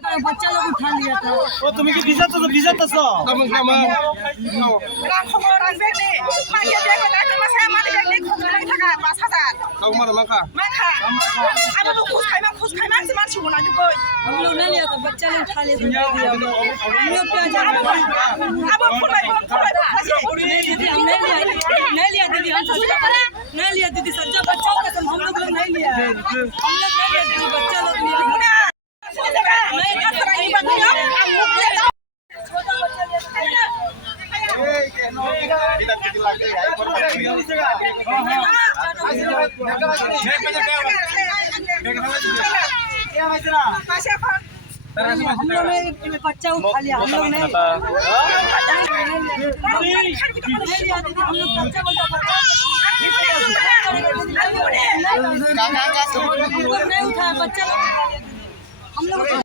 बच्चा लोग उठा लिया था। ओ तुम्ही की भिजत तसं हम लोग नहीं लिया था, बच्चा लोग उठा लिया था। हम लोग क्या जाने नहीं दीदी, हम नहीं लिया दीदी, हम नहीं लिया दीदी, सच्चा बच्चा का हम लोग नहीं लिया, हम लोग नहीं लिया दीदी, बच्चा लोग लिया। हम लोग ने बच्चा उठा लिया, हम लोग नहीं लिया दीदी, हम लोग बच्चा नहीं उठाया, बच्चा हम लोग